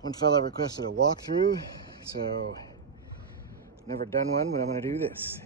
One fella requested a walkthrough, so never done one, but I'm going to do this.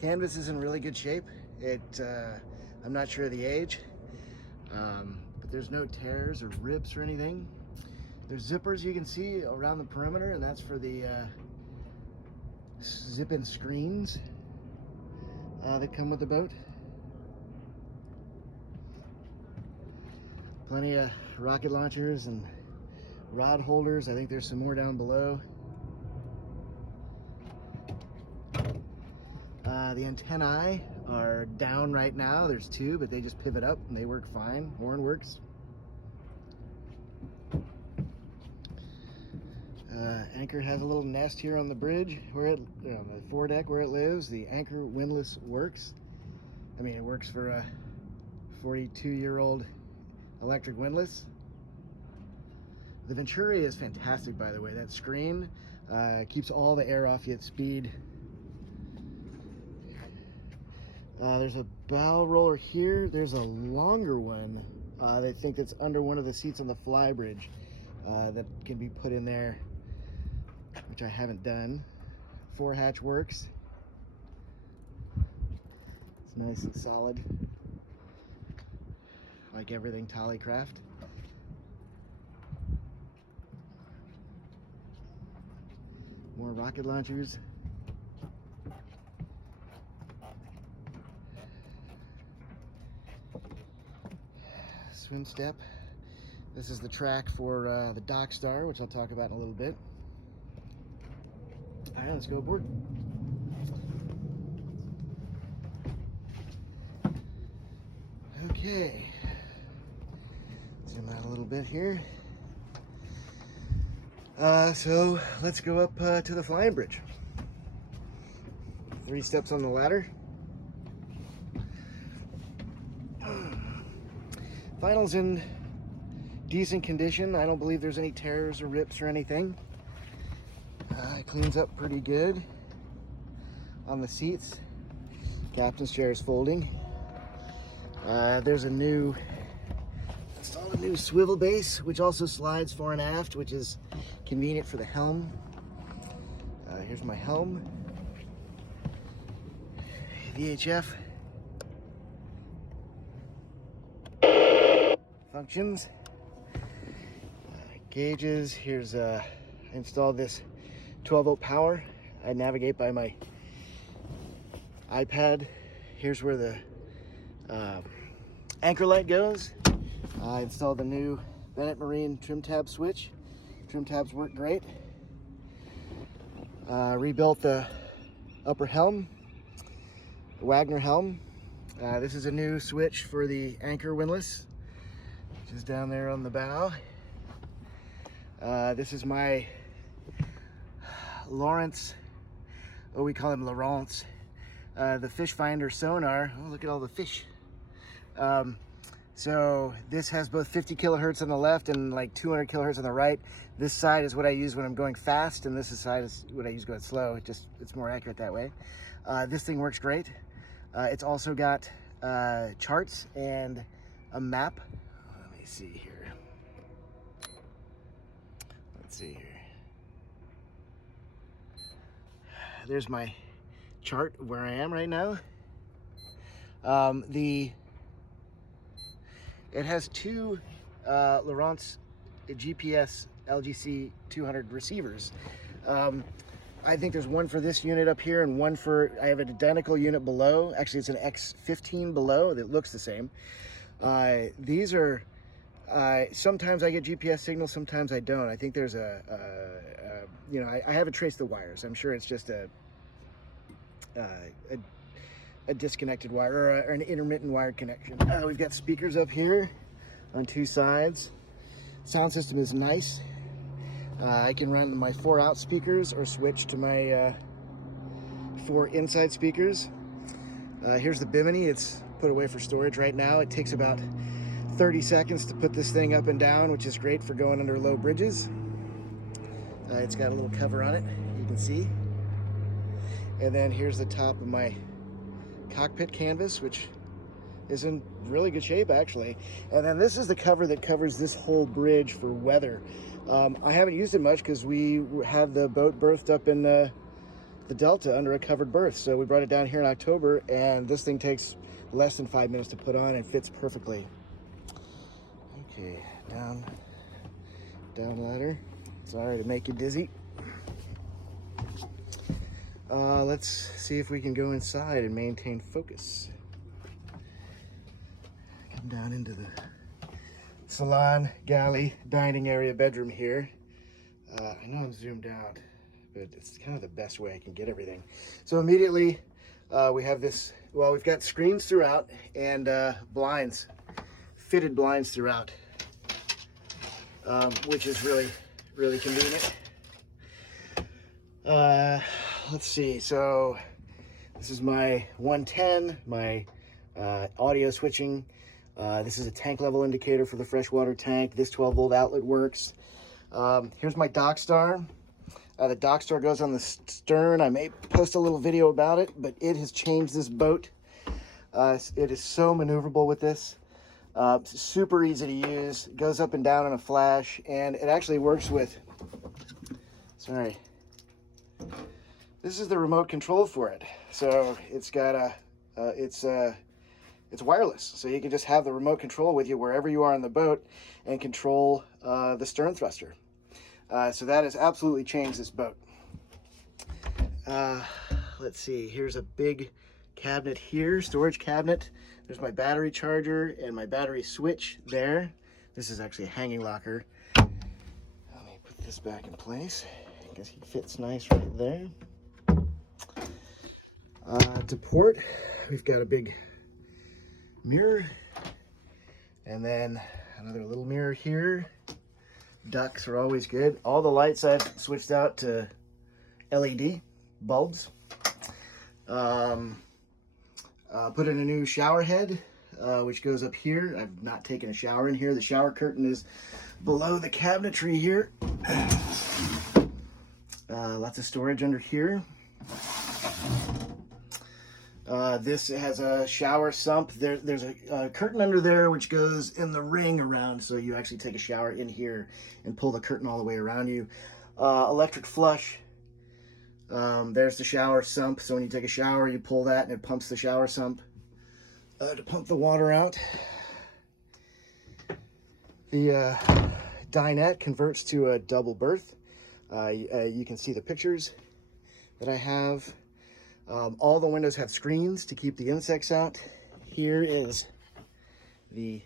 Canvas is in really good shape. I'm not sure of the age, but there's no tears or rips or anything. There's zippers you can see around the perimeter, and that's for the zip-in screens that come with the boat. Plenty of rocket launchers and rod holders. I think there's some more down below. The antennae are down right now. There's two, but they just pivot up and they work fine. Horn works. Anchor has a little nest here on the bridge where the foredeck where it lives. The anchor windlass works. I mean, it works for a 42-year-old electric windlass. The Venturi is fantastic, by the way. That screen keeps all the air off you at speed. There's a bow roller here. There's a longer one I think that's under one of the seats on the fly bridge that can be put in there, which I haven't done. 4-hatch works. It's nice and solid, like everything Tollycraft. More rocket launchers. Swim step. This is the track for the Dock Star, which I'll talk about in a little bit. All right, let's go aboard. Okay, zoom out a little bit here. So let's go up to the flying bridge. 3 steps on the ladder. Final's in decent condition. I don't believe there's any tears or rips or anything. It cleans up pretty good on the seats. Captain's chair is folding. There's installed a new swivel base, which also slides fore and aft, which is convenient for the helm. Here's my helm. VHF. Functions. Gauges. Here's I installed this 12-volt power. I navigate by my iPad. Here's where the anchor light goes. I installed the new Bennett Marine trim tab switch. Trim tabs work great. Rebuilt the upper helm, the Wagner helm. This is a new switch for the anchor windlass, which is down there on the bow. This is my Lawrence, we call him Laurence, the fish finder sonar. Oh, look at all the fish. So this has both 50 kilohertz on the left and like 200 kilohertz on the right. This side is what I use when I'm going fast, and this side is what I use going slow. It's more accurate that way. This thing works great. It's also got charts and a map. Let me see here. Let's see here. There's my chart of where I am right now. It has 2 Laurence GPS LGC 200 receivers. I think there's one for this unit up here and one for, I have an identical unit below. Actually, it's an X15 below that looks the same. These are, sometimes I get GPS signals, sometimes I don't. I think there's I haven't traced the wires. I'm sure it's just a disconnected wire or an intermittent wired connection. We've got speakers up here on 2 sides. Sound system is nice. I can run my 4 out speakers or switch to my 4 inside speakers. Here's the bimini. It's put away for storage right now. It takes about 30 seconds to put this thing up and down, which is great for going under low bridges. It's got a little cover on it, you can see. And then here's the top of my cockpit canvas, which is in really good shape actually. And then this is the cover that covers this whole bridge for weather. I haven't used it much because we have the boat berthed up in the Delta under a covered berth. So we brought it down here in October, and this thing takes less than 5 minutes to put on and fits perfectly. Okay, down ladder. Sorry to make you dizzy. Let's see if we can go inside and maintain focus. Come down into the salon, galley, dining area, bedroom here. I know I'm zoomed out, but it's kind of the best way I can get everything. So immediately we have this, well, we've got screens throughout and blinds, fitted blinds throughout, which is really, really convenient. Let's see, so this is my 110, my audio switching. This is a tank level indicator for the freshwater tank. This 12-volt outlet works. Here's my dock star. The dock star goes on the stern. I may post a little video about it, but it has changed this boat. It is so maneuverable with this. It's super easy to use. It goes up and down in a flash, and it actually works with, sorry, this is the remote control for it. So it's got a, it's wireless. So you can just have the remote control with you wherever you are on the boat and control the stern thruster. So that has absolutely changed this boat. Let's see, here's a big cabinet here, storage cabinet. There's my battery charger and my battery switch there. This is actually a hanging locker. Let me put this back in place. I guess he fits nice right there. To port, we've got a big mirror and then another little mirror here. Ducks are always good. All the lights I've switched out to LED bulbs. Put in a new shower head, which goes up here. I've not taken a shower in here. The shower curtain is below the cabinetry here. Lots of storage under here. This has a shower sump. There's a curtain under there which goes in the ring around, so you actually take a shower in here and pull the curtain all the way around you. Electric flush. There's the shower sump, so when you take a shower, you pull that and it pumps the shower sump to pump the water out. The dinette converts to a double berth. You can see the pictures that I have. All the windows have screens to keep the insects out. Here is the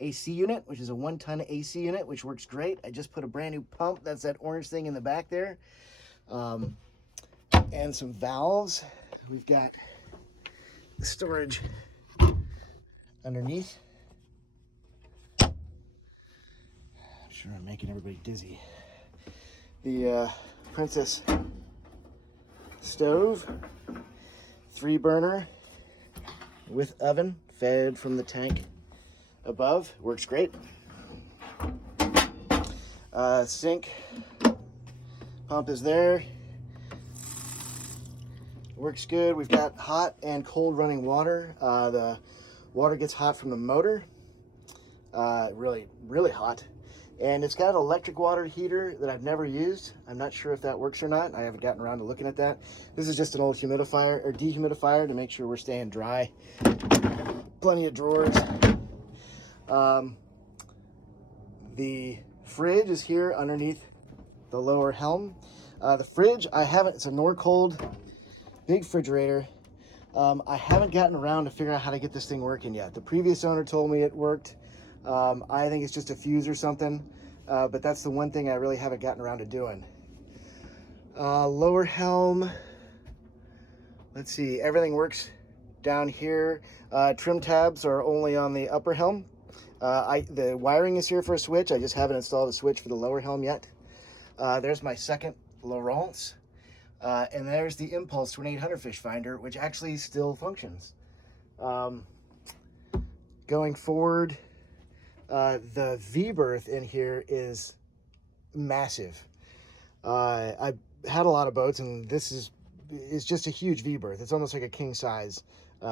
AC unit, which is a 1-ton AC unit, which works great. I just put a brand new pump. That's that orange thing in the back there. And some valves. We've got the storage underneath. I'm sure I'm making everybody dizzy. The Princess stove, 3-burner with oven fed from the tank above, works great. Sink pump is there, works good. We've got hot and cold running water. The water gets hot from the motor, really hot. And it's got an electric water heater that I've never used. I'm not sure if that works or not. I haven't gotten around to looking at that. This is just an old humidifier or dehumidifier to make sure we're staying dry. Plenty of drawers. The fridge is here underneath the lower helm. The fridge, it's a Norcold big refrigerator. I haven't gotten around to figure out how to get this thing working yet. The previous owner told me it worked. I think it's just a fuse or something, but that's the one thing I really haven't gotten around to doing. Lower helm, let's see, everything works down here. Trim tabs are only on the upper helm. The wiring is here for a switch. I just haven't installed a switch for the lower helm yet. There's my second Lowrance, and there's the Impulse 2800 fish finder, which actually still functions. Going forward, the V-berth in here is massive. I've had a lot of boats, and this is just a huge V-berth. It's almost like a king size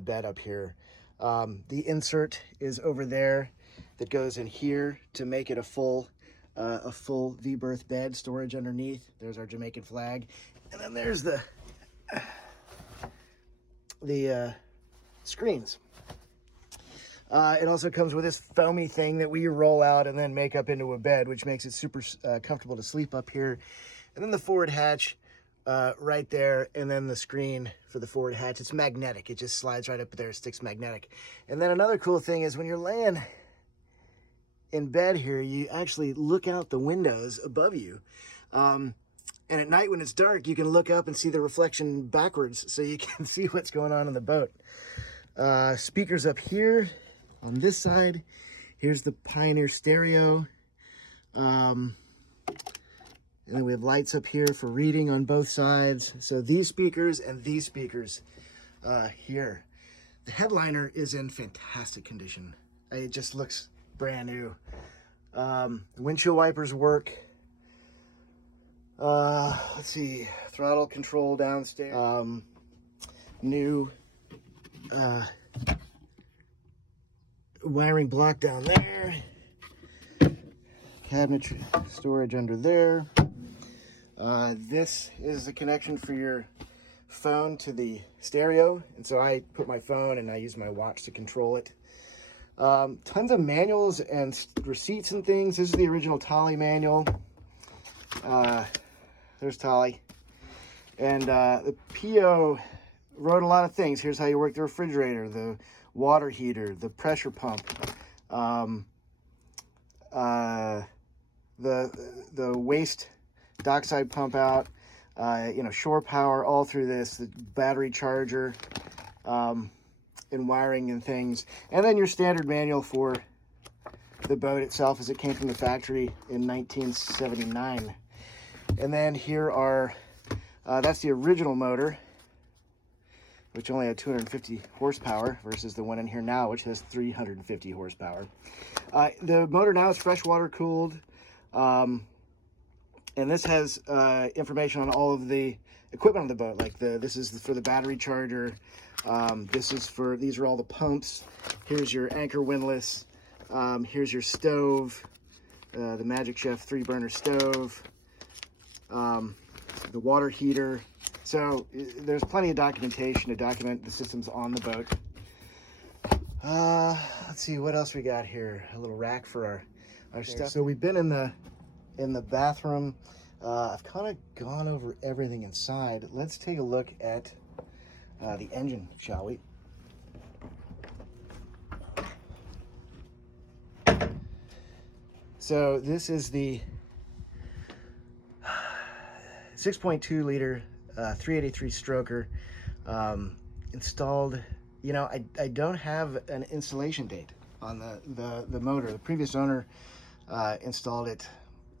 bed up here. The insert is over there that goes in here to make it a full V-berth bed, storage underneath. There's our Jamaican flag, and then there's the screens. It also comes with this foamy thing that we roll out and then make up into a bed, which makes it super comfortable to sleep up here. And then the forward hatch right there, and then the screen for the forward hatch. It's magnetic. It just slides right up there, sticks magnetic. And then another cool thing is when you're laying in bed here, you actually look out the windows above you. And at night when it's dark, you can look up and see the reflection backwards so you can see what's going on in the boat. Speakers up here on this side. Here's the Pioneer stereo. And then we have lights up here for reading on both sides. So these speakers and these speakers here. The headliner is in fantastic condition. It just looks brand new. The windshield wipers work. Let's see, throttle control downstairs. New wiring block down there. Cabinet storage under there. This is the connection for your phone to the stereo, and so I put my phone and I use my watch to control it. Tons of manuals and receipts and things. This is the original Tolly manual. There's Tolly. And the PO wrote a lot of things. Here's how you work the refrigerator, the water heater, the pressure pump, the waste dockside pump out, shore power all through this, the battery charger, and wiring and things. And then your standard manual for the boat itself as it came from the factory in 1979. And then here are, that's the original motor, which only had 250 horsepower versus the one in here now, which has 350 horsepower. The motor now is freshwater cooled. And this has information on all of the equipment on the boat. Like this is for the battery charger. These are all the pumps. Here's your anchor windlass. Here's your stove, the Magic Chef 3-burner stove, the water heater. So there's plenty of documentation to document the systems on the boat. Let's see what else we got here. A little rack for our stuff. So we've been in the bathroom. I've kind of gone over everything inside. Let's take a look at the engine, shall we? So this is the 6.2 liter 383 stroker installed. I don't have an installation date on the motor. The previous owner installed it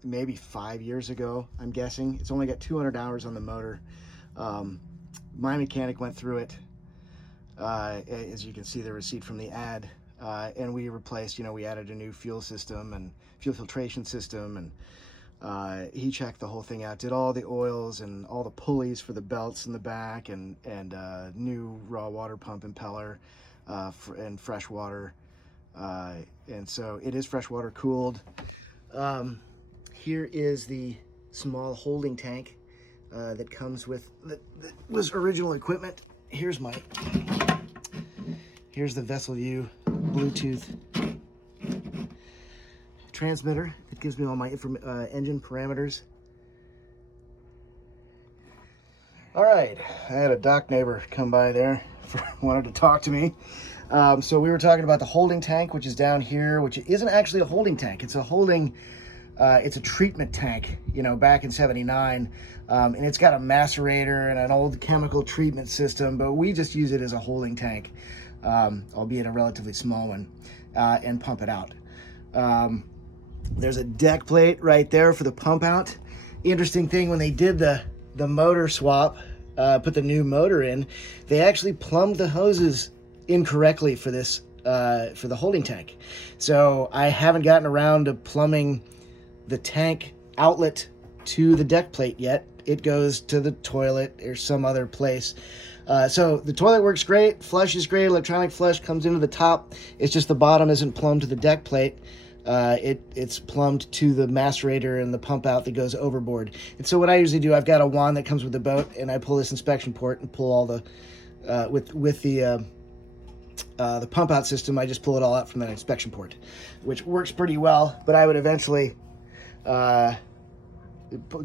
maybe 5 years ago, I'm guessing. It's only got 200 hours on the motor. My mechanic went through it, as you can see the receipt from the ad, and we replaced, we added a new fuel system and fuel filtration system, and he checked the whole thing out, did all the oils and all the pulleys for the belts in the back, and new raw water pump impeller and fresh water, and so it is freshwater cooled. Here is the small holding tank that comes with that was original equipment. Here's the vessel view Bluetooth transmitter that gives me all my engine parameters. All right, I had a dock neighbor come by there, wanted to talk to me. So we were talking about the holding tank, which is down here, which isn't actually a holding tank. It's a it's a treatment tank, back in '79. And it's got a macerator and an old chemical treatment system, but we just use it as a holding tank, albeit a relatively small one, and pump it out. There's a deck plate right there for the pump out. Interesting thing, when they did the motor swap, put the new motor in, they actually plumbed the hoses incorrectly for this for the holding tank. So I haven't gotten around to plumbing the tank outlet to the deck plate yet. It goes to the toilet or some other place. So the toilet works great, flush is great, electronic flush comes into the top. It's just the bottom isn't plumbed to the deck plate. It's plumbed to the macerator and the pump out that goes overboard. And so what I usually do, I've got a wand that comes with the boat, and I pull this inspection port and pull all the with the pump out system. I just pull it all out from that inspection port, which works pretty well. But I would eventually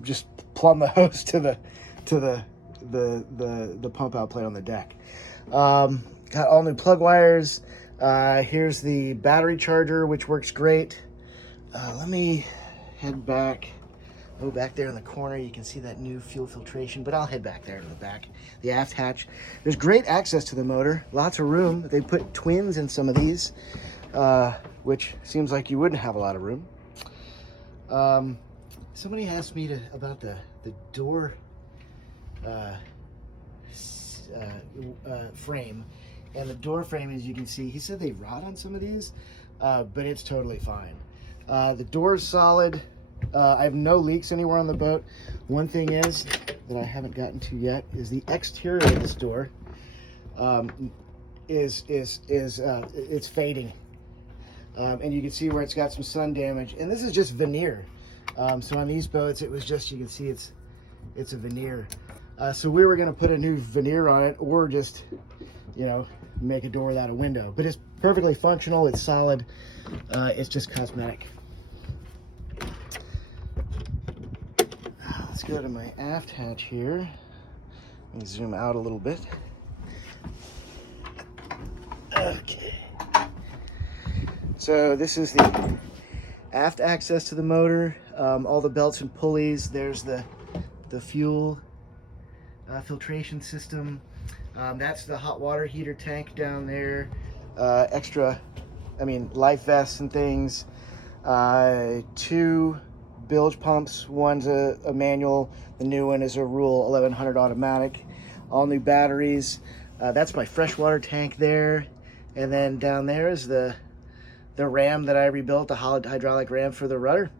just plumb the hose to the pump out plate on the deck. Got all new plug wires. Here's the battery charger, which works great. Let me head back. Oh, back there in the corner, you can see that new fuel filtration, but I'll head back there to the back, the aft hatch. There's great access to the motor, lots of room. They put twins in some of these, which seems like you wouldn't have a lot of room. Somebody asked me about the door frame, and the door frame, as you can see, he said they rot on some of these, but it's totally fine. The door's solid. I have no leaks anywhere on the boat. One thing is that I haven't gotten to yet is the exterior of this door it's fading, and you can see where it's got some sun damage, and this is just veneer. So on these boats, it was just, you can see it's a veneer. So we were going to put a new veneer on it, or just, you know, make a door without a window. But it's perfectly functional. It's solid. It's just cosmetic. Let's go to my aft hatch here. Let me zoom out a little bit. Okay. So this is the aft access to the motor. All the belts and pulleys. There's the fuel filtration system. That's the hot water heater tank down there. Life vests and things. 2 bilge pumps. One's a manual. The new one is a Rule 1100 automatic. All new batteries. That's my freshwater tank there. And then down there is the ram that I rebuilt, the hydraulic ram for the rudder.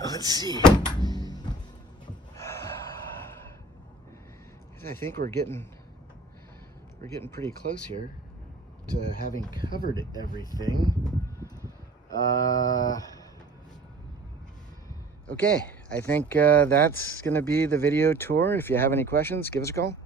Let's see. I think we're getting pretty close here to having covered everything. Okay, I think that's gonna be the video tour. If you have any questions, give us a call.